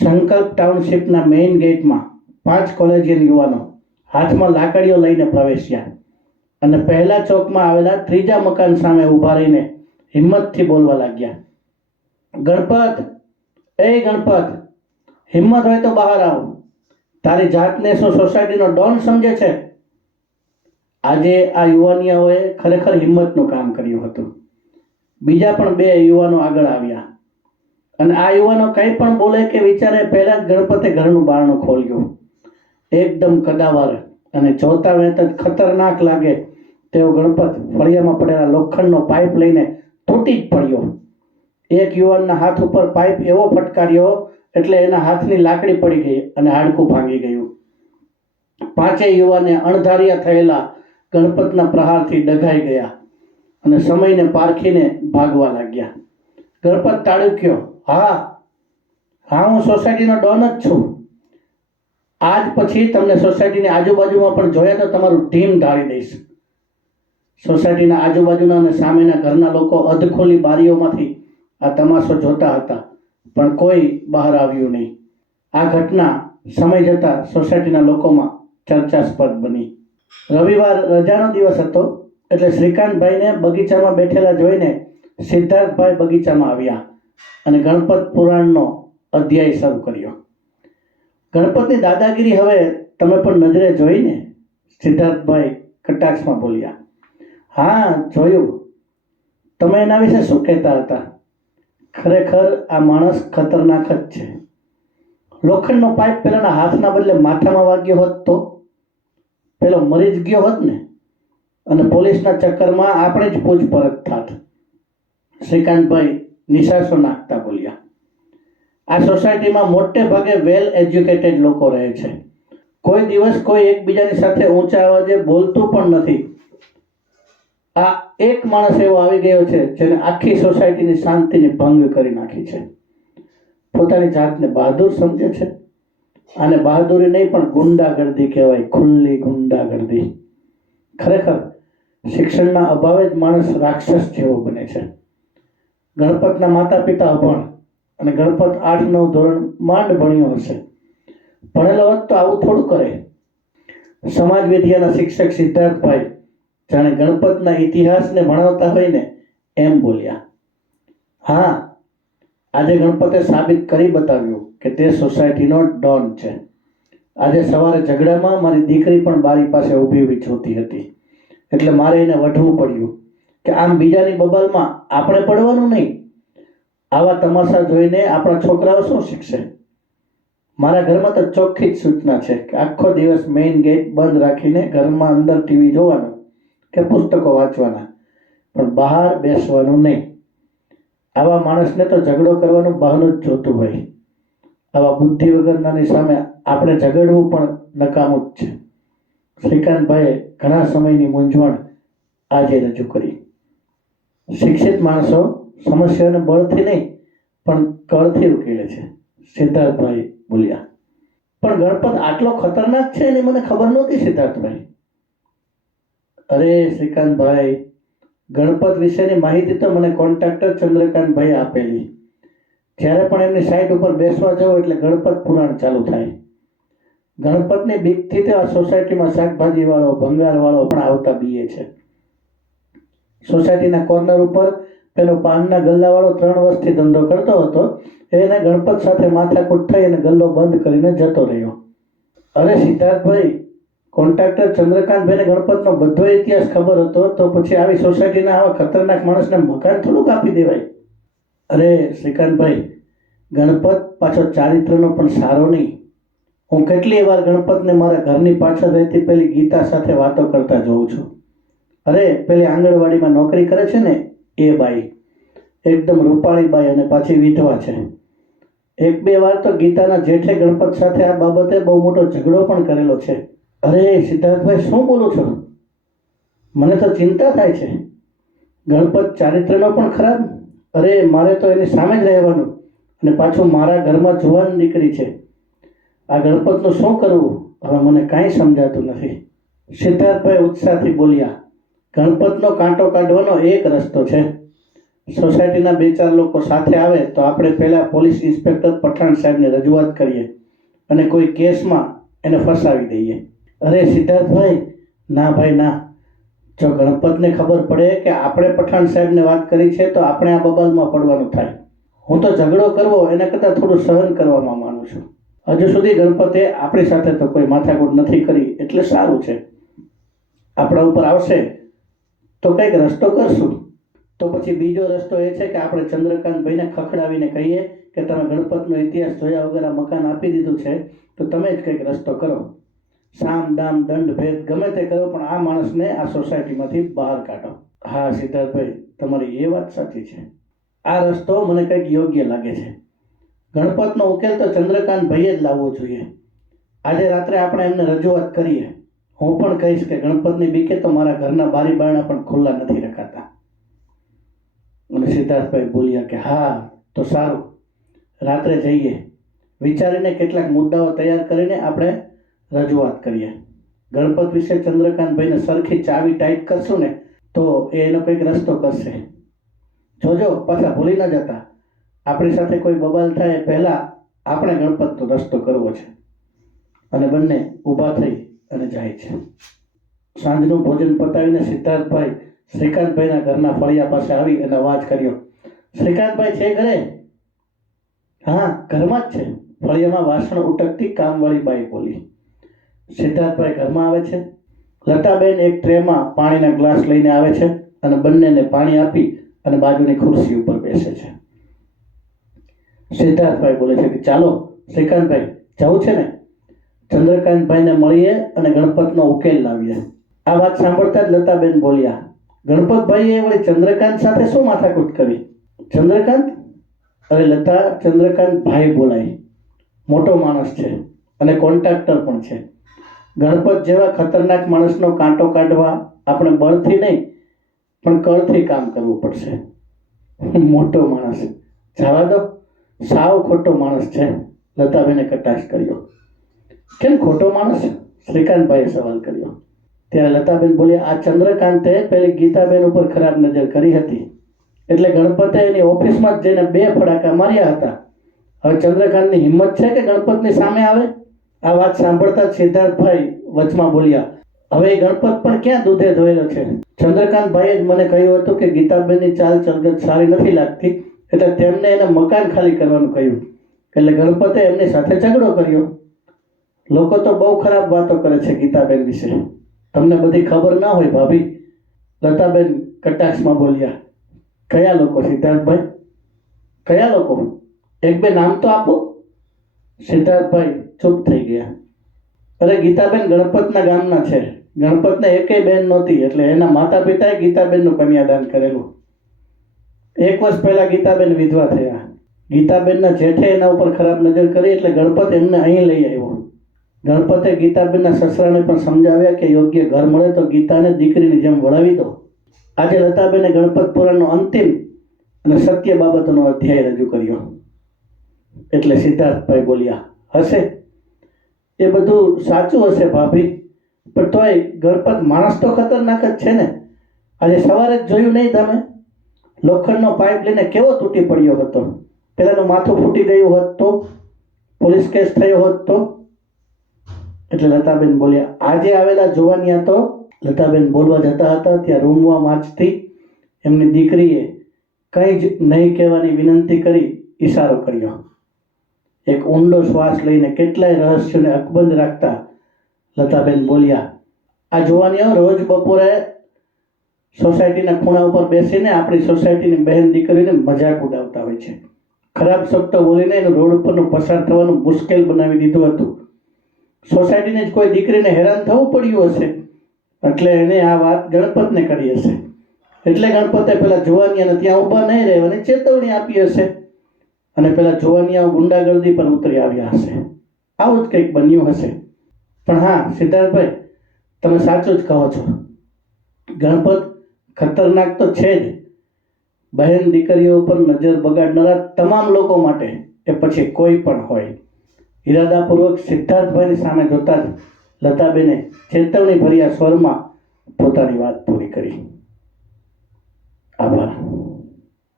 સંકલ્પ ટાઉનશીપના મેઇન ગેટમાં પાંચ કોલેજિયન યુવાનો હાથમાં લાકડીઓ લઈને પ્રવેશ્યા અને પહેલા ચોકમાં આવેલા ત્રીજા મકાન સામે ઊભા રહીને હિંમતથી બોલવા લાગ્યા, ગણપત, એ ગણપત, હિંમત હોય તો બહાર આવ. તારી જાતને શું સોસાયટીનો ડોન સમજે છે? આજે આ યુવાનિયાઓએ ખરેખર હિંમતનું કામ કર્યું હતું. બીજા પણ બે યુવાનો આગળ આવ્યા. અને આ યુવાનો કંઈ પણ બોલે કે વિચારે, પહેલા જ ગણપતે ઘરનું બારણું ખોલ્યું. એકદમ કદાવર અને જોતા વેત ખતરનાક લાગે. તેવો ગણપત ફળિયામાં પડેલા લોખંડનો પાઇપ લઈને તૂટી જ પડ્યો. એક યુવાનના હાથ ઉપર પાઇપ એવો ફટકાર્યો એટલે એના હાથની લાકડી પડી ગઈ અને હાડકું ભાંગી ગયું. પાંચેય યુવાને અણધાર્યા થયેલા ગણપતના પ્રહારથી ડઘાઈ ગયા અને સમયને પારખીને ભાગવા લાગ્યા. ગણપત તાળુક્યો. હા હા હું સોસાયટીનો ડોન જ છું. આજ પછી તમને સોસાયટીની આજુબાજુમાં પણ જોયા તો તમારું ટીમ ઢાળી દઈશ. સોસાયટીના આજુબાજુના અને સામેના ઘરના લોકો અધખોલી બારીઓમાંથી આ તમાશો જોતા હતા, પણ કોઈ બહાર આવ્યું નહીં. આ ઘટના સમય જતાં સોસાયટીના લોકોમાં ચર્ચાસ્પદ બની. રવિવાર રજાનો દિવસ હતો, એટલે શ્રીકાંતભાઈને બગીચામાં બેઠેલા જોઈને સિદ્ધાર્થભાઈ બગીચામાં આવ્યા. અને ગણપત પુરાણનો અધ્યાય શરૂ કર્યો. ગણપતની દાદાગીરી હવે તમે પણ નજરે જોઈને સિદ્ધાર્થભાઈ કટાક્ષમાં બોલ્યા, હા, જોયું. તમે એના વિશે શું કહેતા હતા? ખરેખર આ માણસ ખતરનાક જ છે. લોખંડનો પાઇપ પેલાના હાથના બદલે માથામાં વાગ્યો હોત તો? પેલો મરી જ ગયો હોત ને? અને પોલીસના ચક્કરમાં આપણે જ પૂછપરછ થાત. શ્રીકાંતભાઈ નિશાસો નાખતા બોલ્યા. આ સોસાયટીમાં મોટે ભાગે વેલ એજ્યુકેટેડ લોકો રહે છે. કોઈ દિવસ કોઈ એકબીજાની સાથે ઊંચા અવાજે બોલતું પણ નથી. આ એક માણસ એવો આવી ગયો છે જેને આખી સોસાયટીની શાંતિની ભંગ કરી નાખી છે. પોતાની જાતને બહાદુર સમજે છે અને બહાદુરી નહીં પણ ગુંડાગર્દી કહેવાય, ખુલ્લી ગુંડાગર્દી. ખરેખર શિક્ષણના અભાવે જ માણસ રાક્ષસ જેવો બને છે. ગણપતના માતા પિતા અભણ અને ગણપત આઠ નવ ધોરણ માંડ ભણ્યો હશે. ભણેલો હોત તો આવું થોડું કરે. સમાજ વિદ્યાના શિક્ષક સિદ્ધાર્થભાઈ જાણે ગણપતના ઇતિહાસને ભણાવતા હોય ને એમ બોલ્યા. હા, આજે ગણપતે સાબિત કરી બતાવ્યું કે તે સોસાયટીનો ડોન છે. આજે સવારે ઝઘડામાં મારી દીકરી પણ બારી પાસે ઊભી ઊભી જોતી હતી. એટલે મારે એને વઢવું પડ્યું. કે આમ બીજાની બબાલમાં આપણે પડવાનું નહીં. આવા તમાશા જોઈને આપણા છોકરાઓ શું શીખશે? મારા ઘરમાં તો ચોખ્ખી જ સૂચના છે કે આખો દિવસ મેઇન ગેટ બંધ રાખીને ઘરમાં અંદર ટીવી જોવાનું કે પુસ્તકો વાંચવાના. પણ બહાર બેસવાનું નહીં. આવા માણસને તો ઝઘડો કરવાનું બહાનું જ જોતું હોય. આવા બુદ્ધિ વગરનાની સામે આપણે ઝઘડવું પણ નકામું જ છે. શ્રીકાંતભાઈએ ઘણા સમયની મૂંઝવણ આજે રજૂ કરી. શિક્ષિત માણસો સમસ્યાને બળથી નહીં, પણ કળથી ઉકેલે છે. સિદ્ધાર્થભાઈ બોલ્યા. પણ ગણપત આટલો ખતરનાક છે એની મને ખબર નહોતી સિદ્ધાર્થભાઈ. અરે શ્રીકાંતભાઈ, ગણપત વિશેની માહિતી તો મને કોન્ટ્રાક્ટર ચંદ્રકાંતભાઈ આપેલી. જ્યારે પણ એમની સાઈટ ઉપર બેસવા જાવ એટલે ગણપત પુરાણ ચાલુ થાય. ગણપતની બીકથી તે આ સોસાયટીમાં શાકભાજીવાળો, ભંગારવાળો પણ આવતા બીએ છે. સોસાયટીના કોર્નર ઉપર પેલો પાનના ગલ્લાવાળો ત્રણ વર્ષથી ધંધો કરતો હતો. એને ગણપત સાથે માથાકૂટ થઈ અને ગલ્લો બંધ કરીને જતો રહ્યો. અરે સિદ્ધાર્થભાઈ, કોન્ટ્રાક્ટર ચંદ્રકાંતભાઈને ગણપતનો બધો ઇતિહાસ ખબર હતો, તો પછી આવી સોસાયટીના આવા ખતરનાક માણસને મકાન થોડુંક આપી દેવાય. અરે શ્રીકાંતભાઈ, ગણપત પાછો ચારિત્રનો પણ સારો નહીં. હું કેટલી વાર ગણપતને મારા ઘરની પાછળ રહેતી પેલી ગીતા સાથે વાતો કરતા જોઉં છું. અરે, પેલી આંગણવાડીમાં નોકરી કરે છે ને, એ બાઈ. એકદમ રૂપાળી બાઈ અને પાછી વિધવા છે. એક બે વાર તો ગીતાના જેઠે ગણપત સાથે આ બાબતે બહુ મોટો ઝઘડો પણ કરેલો છે. અરે, સિદ્ધાર્થભાઈ, શું બોલો છો? મને તો ચિંતા થાય છે. ગણપત ચારિત્રનો પણ ખરાબ? અરે, મારે તો એની સામે જ રહેવાનું અને પાછું મારા ઘરમાં જુવાન દીકરી છે. આ ગણપતનું શું કરવું? હવે મને કાંઈ સમજાતું નથી. સિદ્ધાર્થભાઈ ઉત્સાહથી બોલ્યા ગણપતનો કાંટો કાઢવાનો એક રસ્તો છે. સોસાયટીના બે ચાર લોકો સાથે આવે તો આપણે પહેલાં પોલીસ ઇન્સ્પેક્ટર પઠાણ સાહેબને રજૂઆત કરીએ અને કોઈ કેસમાં એને ફસાવી દઈએ. અરે સિદ્ધાર્થભાઈ, ના ભાઈ, ના. જો ગણપતને ખબર પડે કે આપણે પઠાણ સાહેબને વાત કરી છે તો આપણે આ બબાલમાં પડવાનું થાય. હું તો ઝઘડો કરવો એના કરતાં થોડું સહન કરવામાં માનું છું. હજુ સુધી ગણપતે આપણી સાથે તો કોઈ માથાકૂટ નથી કરી એટલે સારું છે. આપણા ઉપર આવશે. તો કંઈક રસ્તો કરશું. તો પછી બીજો રસ્તો એ છે કે આપણે ચંદ્રકાંતભાઈને ખખડાવીને કહીએ કે તમે ગણપતનો ઇતિહાસ જોયા વગર મકાન આપી દીધું છે, તો તમે જ કંઈક રસ્તો કરો. સામ, દામ, દંડ, ભેદ, ગમે તે કરો, પણ આ માણસને આ સોસાયટીમાંથી બહાર કાઢો. હા, સિદ્ધાર્થભાઈ, તમારી એ વાત સાચી છે. આ રસ્તો મને કંઈક યોગ્ય લાગે છે. ગણપતનો ઉકેલ તો ચંદ્રકાંતભાઈએ જ લાવવો જોઈએ. આજે રાત્રે આપણે એમને રજૂઆત કરીએ. હું પણ કહીશ કે ગણપતની બીકે તો મારા ઘરના બારી બારણા પણ ખુલ્લા નથી રખાતા. અને સિદ્ધાર્થભાઈ બોલ્યા કે હા, તો સારું. રાત્રે જઈએ. વિચારીને કેટલાક મુદ્દાઓ તૈયાર કરીને આપણે રજૂઆત કરીએ. ગણપત વિશે ચંદ્રકાંતભાઈને સરખી ચાવી ટાઈટ કરશું ને, તો એનો કંઈક રસ્તો કરશે. જોજો, પાછા ભૂલી ન જતા. આપણી સાથે કોઈ બબાલ થાય પહેલાં આપણે ગણપતનો રસ્તો કરવો છે. અને બંને ઊભા થઈ અને જાય છે. સાંજનું ભોજન પતાવીને સિદ્ધાર્થભાઈ શ્રીકાંતભાઈના ઘરના ફળિયા પાસે આવી અને અવાજ કર્યો, શ્રીકાંતભાઈ છે ઘરે? હા, ઘરમાં જ છે. ફળિયામાં વાસણ ઉટકતી કામવાળી બાઈ બોલી, સિદ્ધાર્થભાઈ ઘરમાં આવે છે? લતાબેન એક ટ્રેમાં પાણીના ગ્લાસ લઈને આવે છે અને બંનેને પાણી આપી અને બાજુની ખુરશી ઉપર બેસે છે. સિદ્ધાર્થભાઈ બોલે છે કે, ચાલો, શ્રીકાંતભાઈ, જવું છે ને? ચંદ્રકાંતભાઈને મળીએ અને ગણપતનો ઉકેલ લાવીએ. આ વાત સાંભળતા જ લતાબેન બોલ્યા, ગણપતભાઈએ વળી ચંદ્રકાંત સાથે શું માથાકૂટ કરી? ચંદ્રકાંત? અરે લતા, ચંદ્રકાંત ભાઈ બોલાય. મોટો માણસ છે અને કોન્ટ્રાક્ટર પણ છે. ગણપત જેવા ખતરનાક માણસનો કાંટો કાઢવા આપણે બળથી નહીં, પણ કળથી કામ કરવું પડશે. મોટો માણસ. જવા દો. સાવ ખોટો માણસ છે, લતાબેને કટાશ કર્યો. કેમ ખોટો માણસ? શ્રીકાંતભાઈએ સવાલ કર્યો. ત્યારે લતાબેન બોલી આ ચંદ્રકાંતે પેલી ગીતાબેન ઉપર ખરાબ નજર કરી હતી. એટલે ગણપતે એની ઓફિસમાં જઈને બે ફડાકા માર્યા હતા. હવે ચંદ્રકાંતની હિંમત છે કે ગણપતની સામે આવે? આ વાત સાંભળતા સિદ્ધાર્થભાઈ વચમાં બોલ્યા, હવે એ ગણપત પણ ક્યાં દૂધે ધોયેલો છે? ચંદ્રકાંતભાઈએ જ મને કહ્યું હતું કે ગીતાબેનની ચાલ ચલગત સારી નથી લાગતી, એટલે તેમને એને મકાન ખાલી કરવાનું કહ્યું. એટલે ગણપતે એમની સાથે ઝઘડો કર્યો. લોકો તો બહુ ખરાબ વાતો કરે છે ગીતાબેન વિશે. તમને બધી ખબર ના હોય ભાભી? લતાબેન કટાક્ષમાં બોલ્યા. કયા લોકો, સિદ્ધાર્થભાઈ? કયા લોકો? એક બે નામ તો આપો. સિદ્ધાર્થભાઈ ચૂપ થઈ ગયા. અરે ગીતાબેન ગણપતના ગામના છે. ગણપતને એકેય બેન નહોતી, એટલે એના માતા પિતાએ ગીતાબેનનું કન્યાદાન કરેલું. એક વર્ષ પહેલાં ગીતાબેન વિધવા થયા. ગીતાબેનના જેઠે એના ઉપર ખરાબ નજર કરી, એટલે ગણપત એમને અહીં લઈ આવ્યો. ગણપતે ગીતાબેનના સસરાને પણ સમજાવ્યા કે યોગ્ય ઘર મળે તો ગીતાને દીકરીની જેમ વળાવી દો. આજે લતાબેને ગણપત પુરાણનો અંતિમ અને સત્ય બાબતોનો અધ્યાય રજૂ કર્યો. એટલે સિદ્ધાર્થભાઈ બોલ્યા, હશે. એ બધું સાચું હશે ભાભી, પણ તોય ગણપત માણસ તો ખતરનાક જ છે ને. આજે સવારે જ જોયું નહીં તમે? લોખંડનો પાઇપ લઈને કેવો તૂટી પડ્યો હતો? પહેલાંનું માથું ફૂટી ગયું હોત તો? પોલીસ કેસ થયો હોત તો? એટલે લતાબેન બોલ્યા, આજે આવેલા જોવાનિયા તો? લતાબેન બોલવા જતા હતા, ત્યાં રૂમવા વાંચતી એમની દીકરીએ કંઈ જ નહીં કહેવાની વિનંતી કરી, ઈશારો કર્યો. એક ઊંડો શ્વાસ લઈને કેટલાય રહસ્યોને અકબંધ રાખતા લતાબેન બોલ્યા, આ જોવાનીઓ રોજ બપોરે સોસાયટીના ખૂણા ઉપર બેસીને આપણી સોસાયટીની બહેન દીકરીને મજાક ઉડાવતા હોય છે. ખરાબ શબ્દો બોલીને એનું રોડ ઉપરનું પસાર થવાનું મુશ્કેલ બનાવી દીધું હતું. સોસાયટીની જ કોઈ દીકરીને હેરાન થવું પડ્યું હશે, એટલે એને આ વાત ગણપતને કરી હશે. એટલે ગણપતે પેલા જુવાનિયાને ત્યાં ઊભા નહીં રહેવાની ચેતવણી આપી હશે. અને પેલા જુવાનિયા ગુંડાગર્દી પર ઉતરી આવ્યા હશે. આવું જ કંઈક બન્યું હશે. પણ હા, સિદ્ધાર્થભાઈ, તમે સાચું જ કહો છો. ગણપત ખતરનાક તો છે જ. બહેન દીકરીઓ ઉપર નજર બગાડનારા તમામ લોકો માટે એ પછી કોઈ પણ હોય. ઇરાદાપૂર્વક સિદ્ધાર્થભાઈની સામે જોતા જ લતાબેને ચેતવણી ભર્યા સ્વરમાં પોતાની વાત પૂરી કરી. આભાર.